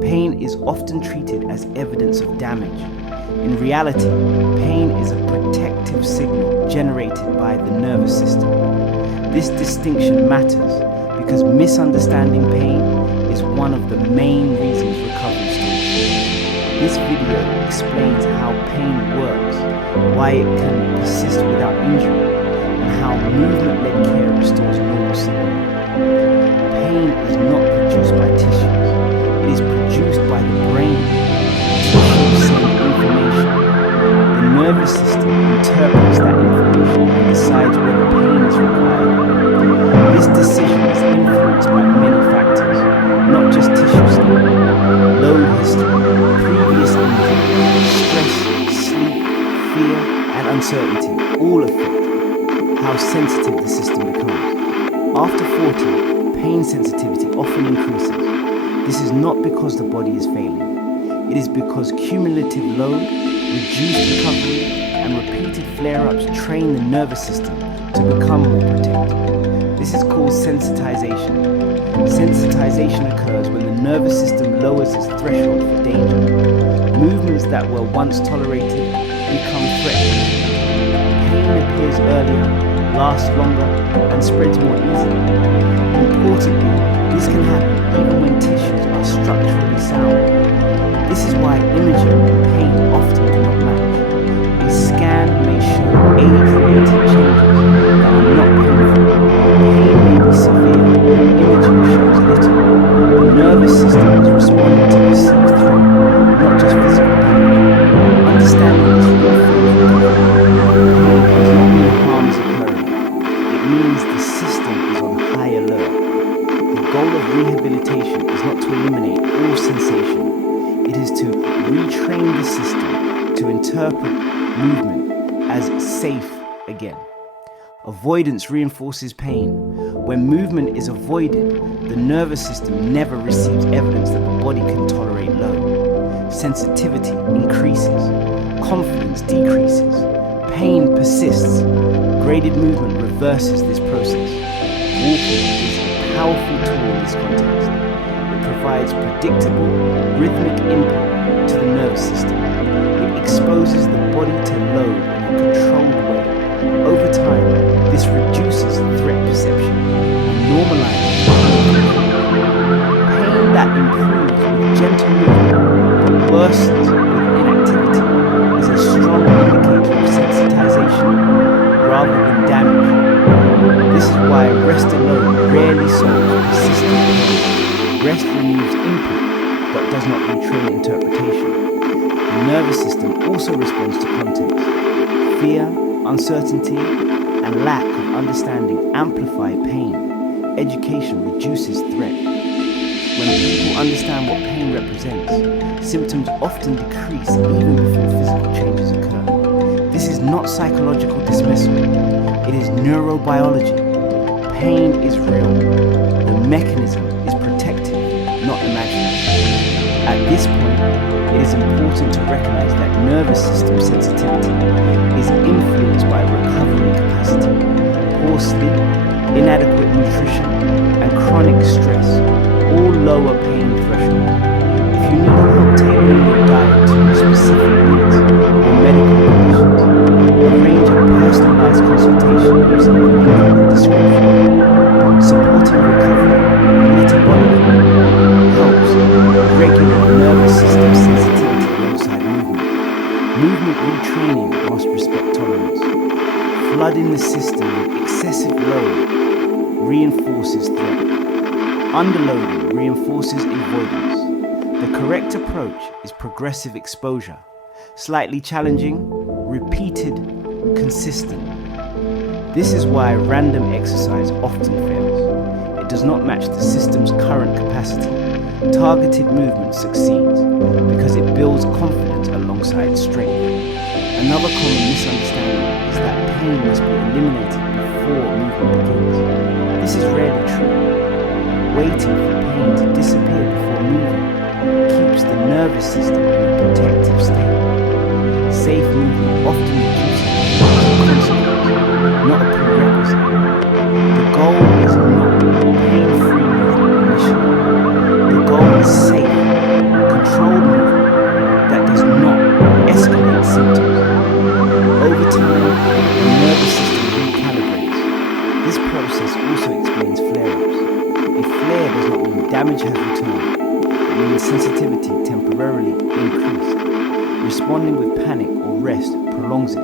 Pain is often treated as evidence of damage. In reality, pain is a protective signal generated by the nervous system. This distinction matters because misunderstanding pain is one of the main reasons recovery stalls. This video explains how pain works, why it can persist without injury, and how movement-led care restores normal signaling. Pain is not produced by tissues, it is produced by the brain. Tissues send information. The nervous system interprets that information and decides whether pain is required. This decision is influenced by many factors, not just tissue state. Load history, previous injury, stress, sleep, fear, and uncertainty all affect how sensitive the system becomes. After 40, pain sensitivity often increases. This is not because the body is failing. It is because cumulative load, reduced recovery, and repeated flare-ups train the nervous system to become more protective. This is called sensitization. Sensitization occurs when the nervous system lowers its threshold for danger. Movements that were once tolerated become threatening. Pain appears earlier, lasts longer, and spreads more easily. Importantly, this can happen even when tissues are structurally sound. This is why imaging and pain often do not match. A scan may show age-related changes that are not painful. Pain may be severe when imaging shows little. The nervous system is responding to perceived threat, not just physical damage. Understanding this reaffirms recovery. Pain does not mean harm is occurring. It means the system is on high alert. The goal of rehabilitation is not to eliminate all sensation. It is to retrain the system to interpret movement as safe again. Avoidance reinforces pain. When movement is avoided, the nervous system never receives evidence that the body can tolerate load. Sensitivity increases. Confidence decreases. Pain persists. Graded movement reverses this process. Walking is a powerful tool in this context. It provides predictable, rhythmic input to the nervous system. It exposes the body to load in a controlled way. Over time, this reduces threat perception and normalizes pain that improves with gentle movement but worsens with inactivity is a strong indicator of sensitization rather than damage. This is why rest alone rarely solves persistent pain. Rest removes input but does not retrain interpretation. The nervous system also responds to context. Fear, uncertainty, and lack of understanding amplify pain. Education reduces threat. When people understand what pain represents, symptoms often decrease even before physical changes occur. This is not psychological dismissal. It is neurobiology. Pain is real. The mechanism is protective, not imaginary. At this point, it is important to recognize that nervous system sensitivity is influenced by recovery capacity. Poor sleep, inadequate nutrition, and chronic stress all lower pain threshold. If you need help tailoring your diet to your specific needs or medical conditions, arrange a personalized consultation using the link in the description. Supporting recovery metabolically helps regulate nervous system sensitivity alongside movement. Movement retraining must respect tolerance. Flooding the system with excessive load reinforces threat. Underloading reinforces avoidance. The correct approach is progressive exposure. Slightly challenging, repeated, consistent. This is why random exercise often fails. It does not match the system's current capacity. Targeted movement succeeds because it builds confidence alongside strength. Another common misunderstanding is that pain must be eliminated before movement begins. This is rarely true. Waiting for pain to disappear before moving keeps the nervous system in a protective state. Safe movement often reduces pain as a consequence, not a prerequisite. The goal is not pain-free movement initially. The goal is safe, means sensitivity temporarily increased. Responding with panic or rest prolongs it.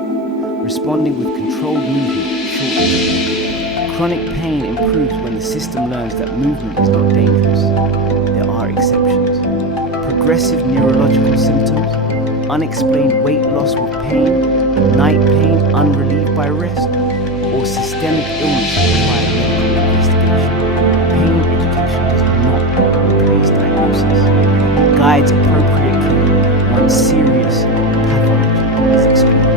Responding with controlled movement shortens it. Chronic pain improves when the system learns that movement is not dangerous. There are exceptions. Progressive neurological symptoms, unexplained weight loss with pain, night pain unrelieved by rest, or systemic illness require medical investigation. Pain education does not replace diagnosis. It guides appropriate care once serious pathology is excluded.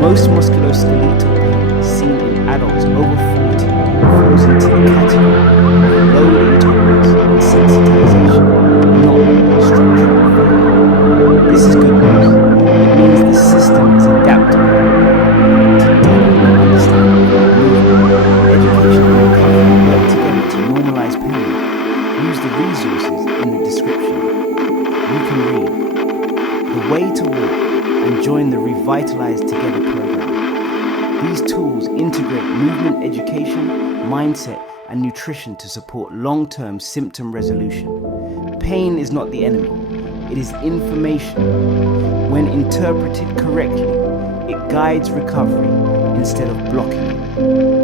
Most musculoskeletal pain seen in adults over 40 falls into the category of low intolerance and sensitization, not structural failure. This is good news. It means the system is adaptable to deepen our understanding of our movement. Education and recovery work together to normalize pain. Use the resources in the description. You can read The Way to Walk and join the Revitalize Together program. These tools integrate movement education, mindset, and nutrition to support long-term symptom resolution. Pain is not the enemy, it is information. When interpreted correctly, it guides recovery instead of blocking it.